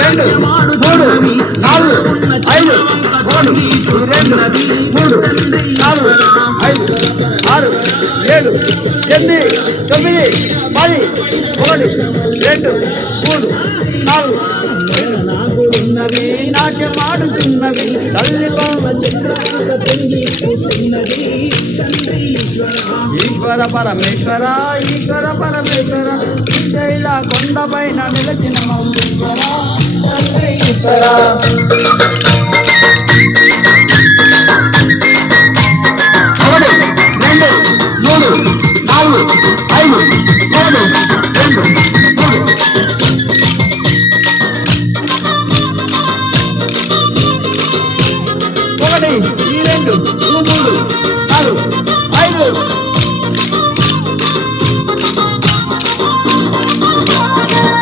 రెండు మూడు నాలుగు ఐదు ఒకటి రెండు మూడు నాలుగు ఐదు ఆరు ఏడు ఎనిమిది తొమ్మిది పది ఒకటి రెండు మూడు నాలుగు నాకున్నవి నాట్యమాడుతున్నవి తల్లి పాల చక్రవర్తి ఈశ్వర పరమేశ్వర ఈశ్వర పరమేశ్వర శైల కొండపైన నిలచిన మౌలీశ్వర ఈశ్వర ఒకటి రెండు మూడు నాలుగు ఐదు ఏడు రెండు మూడు ఒకటి రెండు మూడు నాలుగు ఐదు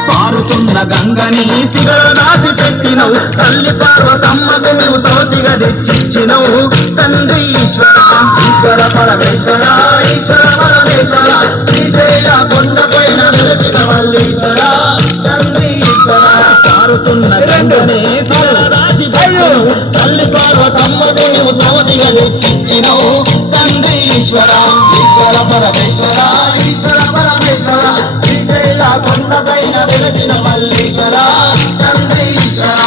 పారుతున్న గంగని సిగలు దాచిపెట్టినవు తల్లి పార్వతమ్మకు నువ్వు సౌతిగా తెచ్చిచ్చినవు తండ్రి ఈశ్వర ఈశ్వర పరమేశ్వర ఈశ్వర పరమేశ్వర శ్రీశైల కొండపైన వెలిసిన మల్లీశ్వర తండ్రి ఈశ్వర పారుతున్న గంగని సిగలు దాచిపెట్టినవు తల్లి పార్వతమ్మకు నువ్వు సౌతిగా తెచ్చిచ్చినవు తండ్రి ఈశ్వర ఈశ్వర పరమేశ్వర ఈశ్వర పరమేశ్వర శ్రీశైల కొండపైన వెలిసిన మల్లీశ్వర తండ్రి ఈశ్వర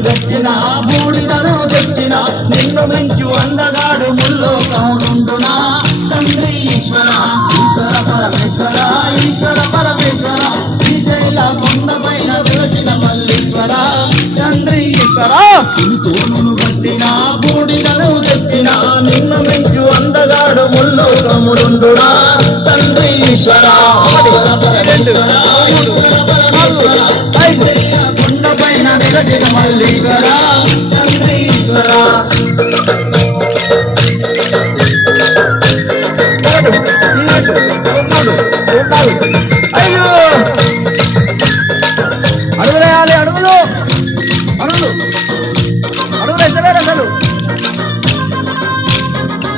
తెచ్చిన బూడిదను తెచ్చిన నిన్ను మించు అందగాడు ముల్లోకముండునా తండ్రి ఈశ్వర ఈశ్వర పరమేశ్వర ఈశ్వర పరమేశ్వర శ్రీశైల కొండపైన వెలసిన మల్లీశ్వర తండ్రి ఈశ్వర తోనును కట్టిన బూడిదను తెచ్చిన నిన్ను మించు అందగాడు ముల్లోకముండునా తండ్రి ఈశ్వర ఈశ్వర పరమేశ్వర ఈశ్వర పరమేశ్వర శ్రీశైల కొండపైన వెలసిన మల్లీశ్వర తండ్రి ఈశ్వర మూడు నాలుగు